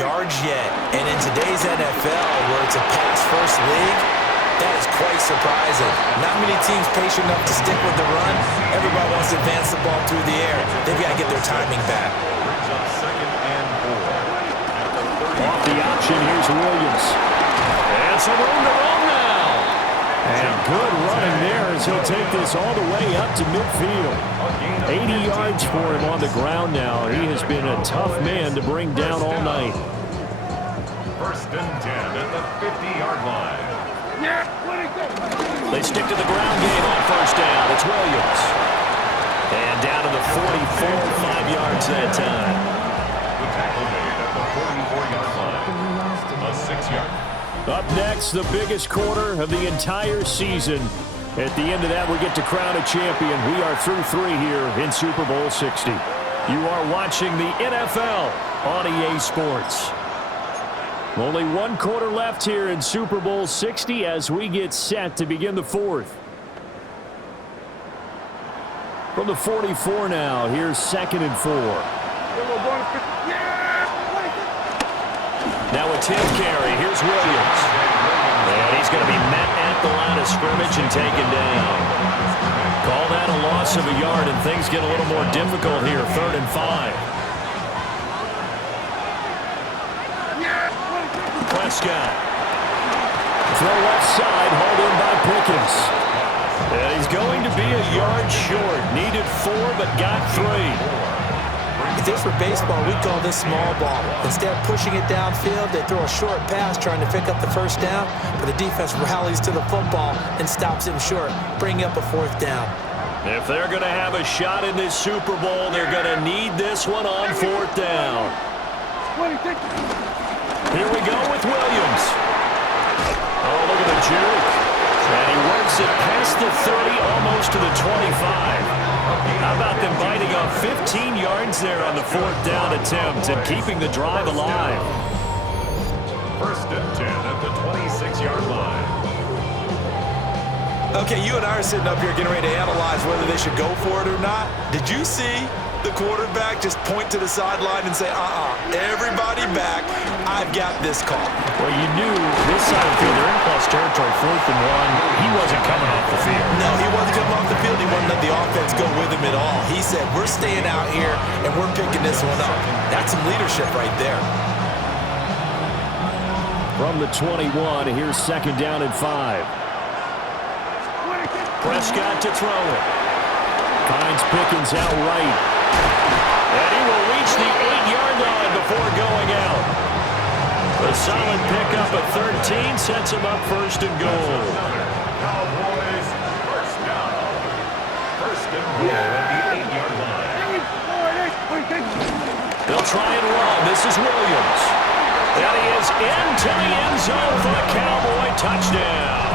yards yet. And in today's NFL, where it's a pass-first league, that is quite surprising. Not many teams patient enough to stick with the run. Everybody wants to advance the ball through the air. They've got to get their timing back. Off the option, here's Williams. And some room to run now. And good running there as he'll take this all the way up to midfield. 80 yards for him on the ground now. He has been a tough man to bring down all night. 1st and 10 at the 50-yard line. They stick to the ground game on 1st down. It's Williams. And down to the 44, 5 yards that time. The tackle made at the 44-yard line. A 6-yard. Up next, the biggest quarter of the entire season. At the end of that, we get to crown a champion. We are through 3 here in Super Bowl 60. You are watching the NFL on EA Sports. Only 1 quarter left here in Super Bowl 60 as we get set to begin the 4th. From the 44 now, here's 2nd and 4. Now a tip carry. Here's Williams. And he's going to be met at the line of scrimmage and taken down. Call that a loss of a yard, and things get a little more difficult here. 3rd and 5. Prescott. Throw left side, hauled in by Pickens. And he's going to be a yard short. Needed 4, but got 3. If this were baseball, we'd call this small ball. Instead of pushing it downfield, they throw a short pass trying to pick up the 1st down, but the defense rallies to the football and stops him short, bringing up a 4th down. If they're going to have a shot in this Super Bowl, they're going to need this one on 4th down. Here we go with Williams. Oh, look at the juke. And he works it past the 30, almost to the 25. How about them biting off 15 yards there on the 4th down attempt and keeping the drive alive? 1st and 10 at the 26-yard line. Okay, you and I are sitting up here getting ready to analyze whether they should go for it or not. Did you see the quarterback just point to the sideline and say, everybody back, I've got this call? Well, you knew this side of the field, they're in plus territory, 4th and 1. He wasn't coming off the field. No, he wasn't coming off the field. He wouldn't let the offense go with him at all. He said, we're staying out here, and we're picking this one up. That's some leadership right there. From the 21, here's 2nd down and 5. Prescott to throw it. Finds Pickens out right. And he will reach the 8-yard line before going out. A solid pickup at 13 sets him up 1st and goal. Cowboys, 1st down. 1st and goal at the 8-yard line. They'll try and run. This is Williams. And he is into the end zone for the Cowboy touchdown.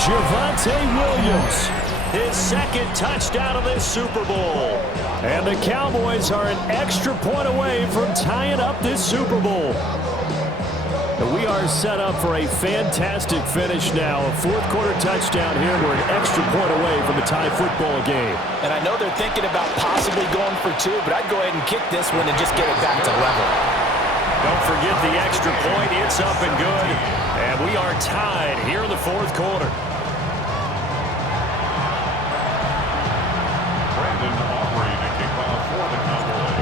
Javonte Williams, his 2nd touchdown of this Super Bowl. And the Cowboys are an extra point away from tying up this Super Bowl. And we are set up for a fantastic finish now. A 4th quarter touchdown here. We're an extra point away from a tie football game. And I know they're thinking about possibly going for 2, but I'd go ahead and kick this one and just get it back to level. Don't forget the extra point. It's up and good. And we are tied here in the 4th quarter.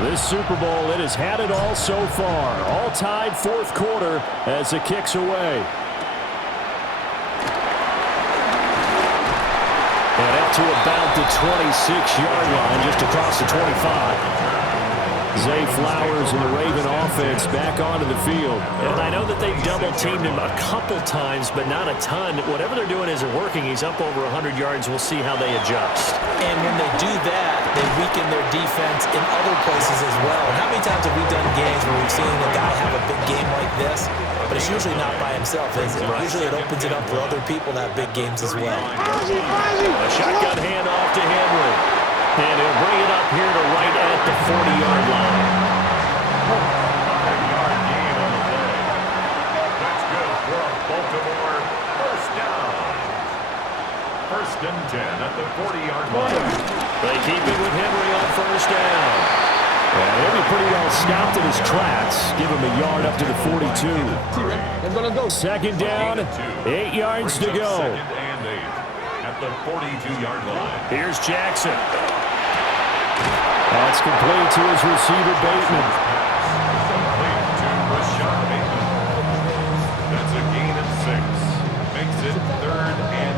This Super Bowl, it has had it all so far. All tied 4th quarter as it kicks away. And out to about the 26-yard line, just across the 25. Zay Flowers and the Raven offense back onto the field. And I know that they've double-teamed him a couple times, but not a ton. Whatever they're doing isn't working. He's up over 100 yards. We'll see how they adjust. And when they do that, they weaken their defense in other places as well. And how many times have we done games where we've seen a guy have a big game like this, but it's usually not by himself, is it? Right. Usually it opens it up for other people to have big games as well. A shotgun handoff to Henry. And he'll bring it up here to right at the 40-yard line. 5-yard gain on the play. That's good for a Baltimore 1st down. 1st and 10 at the 40-yard line. They keep it with Henry on 1st down. And he'll be pretty well stopped in his tracks. Give him a yard up to the 42. Second down, 8 yards to go. Second and 8 at the 42-yard line. Here's Jackson. That's complete to his receiver, Bateman. Complete to Rashad Bateman. That's a gain of 6. Makes it 3rd and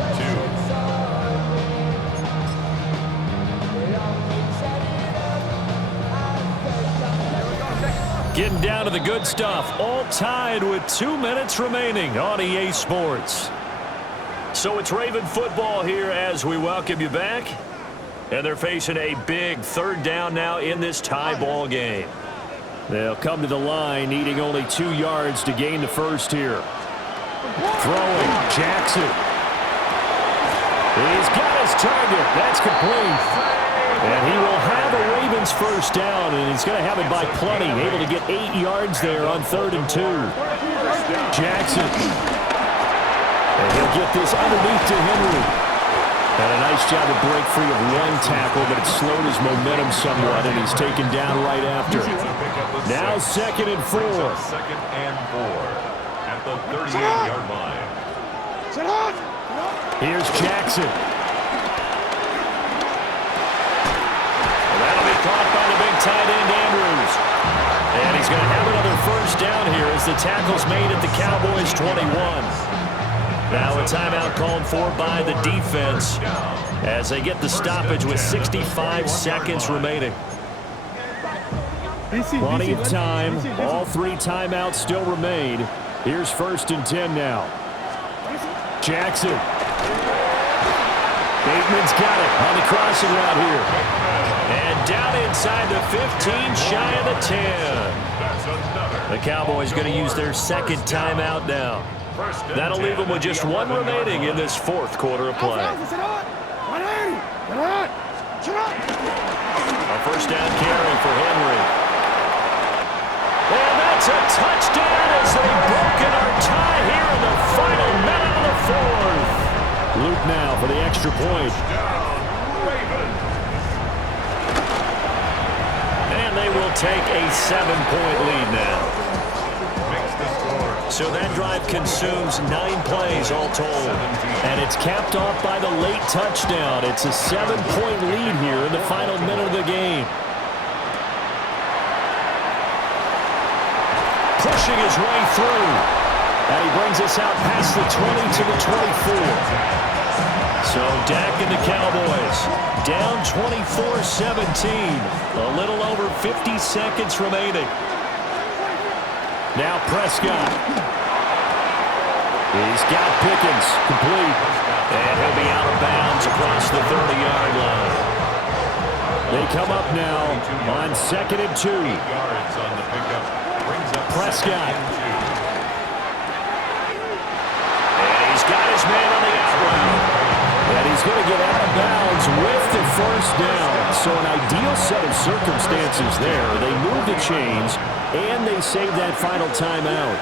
2. Getting down to the good stuff. All tied with 2 minutes remaining on EA Sports. So it's Raven football here as we welcome you back. And they're facing a big 3rd down now in this tie ball game. They'll come to the line needing only 2 yards to gain the first here. Throwing, Jackson. He's got his target. That's complete. And he will have a Ravens first down, and he's going to have it by plenty. Able to get 8 yards there on 3rd and 2. Jackson. And he'll get this underneath to Henry. And a nice job to break free of 1 tackle, but it slowed his momentum somewhat, and he's taken down right after. Now 2nd and 4. Second and 4 at the 38-yard line. Here's Jackson. That'll be caught by the big tight end, Andrews. And he's going to have another first down here as the tackle's made at the Cowboys' 21. Now a timeout called for by the defense as they get the stoppage with 65 seconds remaining. Plenty of time. All 3 timeouts still remain. Here's 1st and 10 now. Jackson. Bateman's got it on the crossing route here. And down inside the 15, shy of the 10. The Cowboys going to use their 2nd timeout now. That'll leave them with just 1 remaining in this 4th quarter of play. A first down carry for Henry. And that's a touchdown as they've broken our tie here in the final minute of the 4th. Luke now for the extra point. And they will take a 7-point lead now. So that drive consumes 9 plays all told. And it's capped off by the late touchdown. It's a 7-point lead here in the final minute of the game. Pushing his way through. And he brings us out past the 20 to the 24. So Dak and the Cowboys down 24-17. A little over 50 seconds remaining. Now Prescott. He's got Pickens complete. And he'll be out of bounds across the 30-yard line. They come up now on 2nd and 2. Prescott. And he's got his man on the out route. And he's going to get out of bounds with the first down. So an ideal set of circumstances there. They move the chains, and they save that final timeout.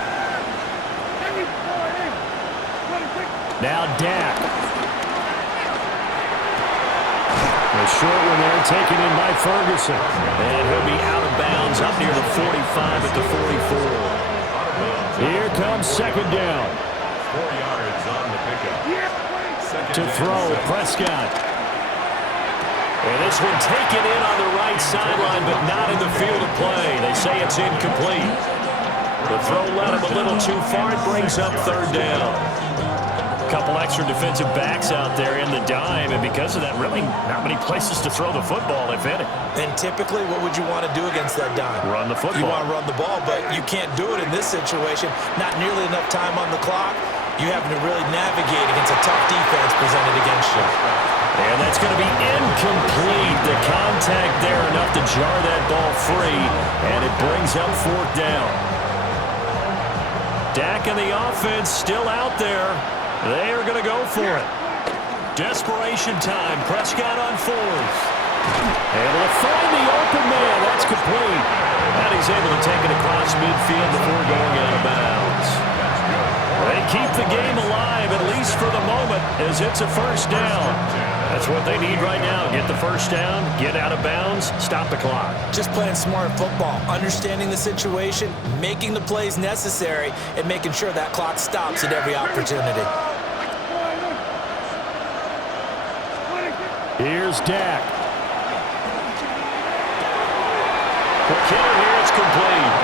Now Dak. A short one there taken in by Ferguson. And he'll be out of bounds up near the 45 at the 44. Here comes 2nd down. 4 yards on the pickup. To throw, Prescott. And this one taken in on the right sideline, but not in the field of play. They say it's incomplete. The throw led him a little too far. It brings up 3rd down. A couple extra defensive backs out there in the dime, and because of that, really not many places to throw the football, if any. And typically, what would you want to do against that dime? Run the football. You want to run the ball, but you can't do it in this situation. Not nearly enough time on the clock. You having to really navigate against a tough defense presented against you. And that's going to be incomplete. The contact there enough to jar that ball free, and it brings up 4th down. Dak and the offense still out there. They are going to go for it. Desperation time. Prescott on 4th. Able to find the open man. That's complete. And he's able to take it across midfield before going out of bounds. They keep the game alive, at least for the moment, as it's a first down. That's what they need right now. Get the first down, get out of bounds, stop the clock. Just playing smart football, understanding the situation, making the plays necessary, and making sure that clock stops at every opportunity. Here's Dak. The kill here, it's complete.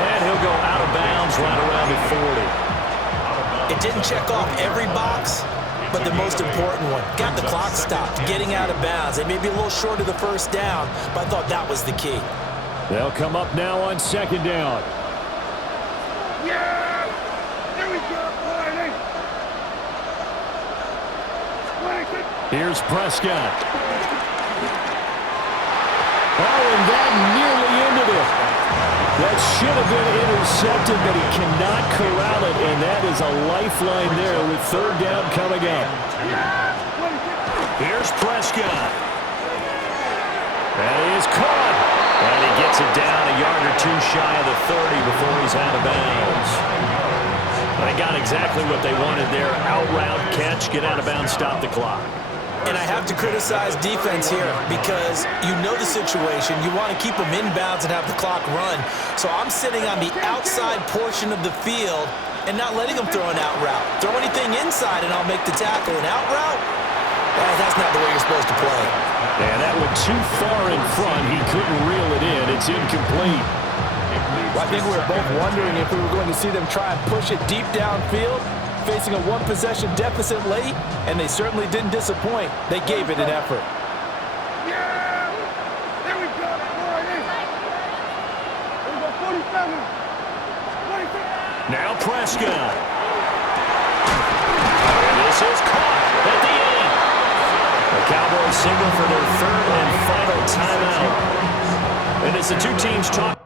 And he'll go out of bounds right around the 40. It didn't check off every box, but the most important one. Got the clock stopped, getting out of bounds. It may be a little short of the first down, but I thought that was the key. They'll come up now on second down. Yeah! There we go, Friday! Here's Prescott. Oh, and that nearly ended it. That should have been intercepted, but he cannot corral it, and that is a lifeline there with third down coming up. Here's Prescott. That is caught. And he gets it down a yard or two shy of the 30 before he's out of bounds. They got exactly what they wanted there. Out route, catch, get out of bounds, stop the clock. And I have to criticize defense here because you know the situation. You want to keep them inbounds and have the clock run. So I'm sitting on the outside portion of the field and not letting them throw an out route. Throw anything inside and I'll make the tackle. An out route? That's not the way you're supposed to play. Yeah, that went too far in front. He couldn't reel it in. It's incomplete. Well, I think we were both wondering if we were going to see them try and push it deep downfield, facing a one-possession deficit late, and they certainly didn't disappoint. They gave it an effort. Yeah! There we go, Friday! There we go, 47! 47! Now Prescott. And this is caught at the end. The Cowboys signal for their third and final timeout. And as the two teams talk.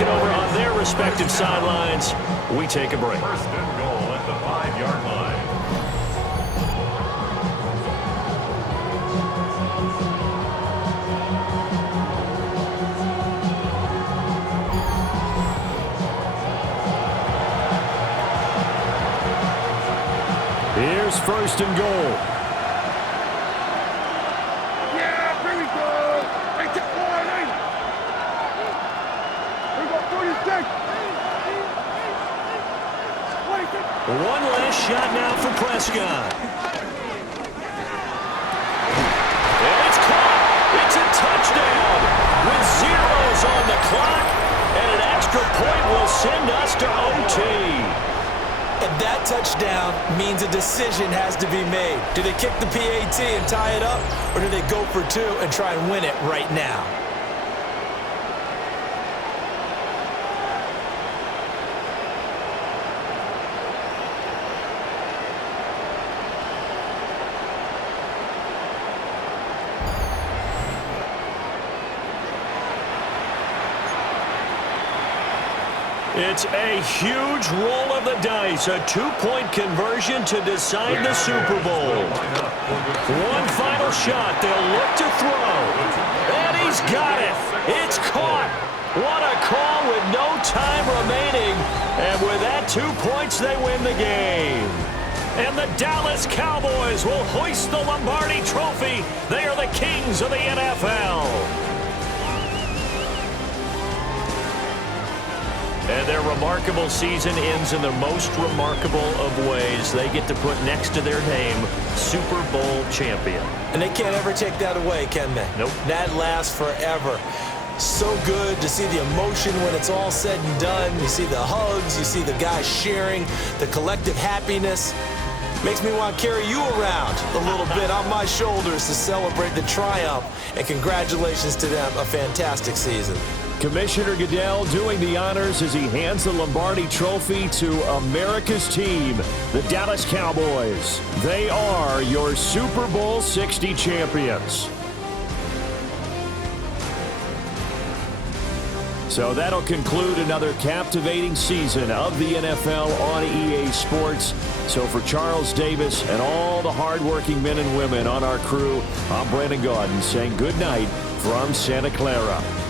Over on their respective sidelines, we take a break. First and goal at the 5-yard line. Here's first and goal. Yeah, here we go! Right to Friday! Here we go, 46! 46! One last shot now for Prescott. And it's caught. It's a touchdown with zeros on the clock. And an extra point will send us to OT. And that touchdown means a decision has to be made. Do they kick the PAT and tie it up, or do they go for two and try and win it right now? It's a huge roll of the dice, a two-point conversion to decide the Super Bowl. One final shot, they'll look to throw. And he's got it. It's caught. What a call with no time remaining. And with that 2 points, they win the game. And the Dallas Cowboys will hoist the Lombardi Trophy. They are the kings of the NFL. And their remarkable season ends in the most remarkable of ways. They get to put next to their name, Super Bowl champion. And they can't ever take that away, can they? Nope. That lasts forever. So good to see the emotion when it's all said and done. You see the hugs, you see the guys sharing, the collective happiness. Makes me want to carry you around a little bit on my shoulders to celebrate the triumph. And congratulations to them, a fantastic season. Commissioner Goodell doing the honors as he hands the Lombardi Trophy to America's team, the Dallas Cowboys. They are your Super Bowl 60 champions. So that'll conclude another captivating season of the NFL on EA Sports. So for Charles Davis and all the hardworking men and women on our crew, I'm Brandon Gaudin saying good night from Santa Clara.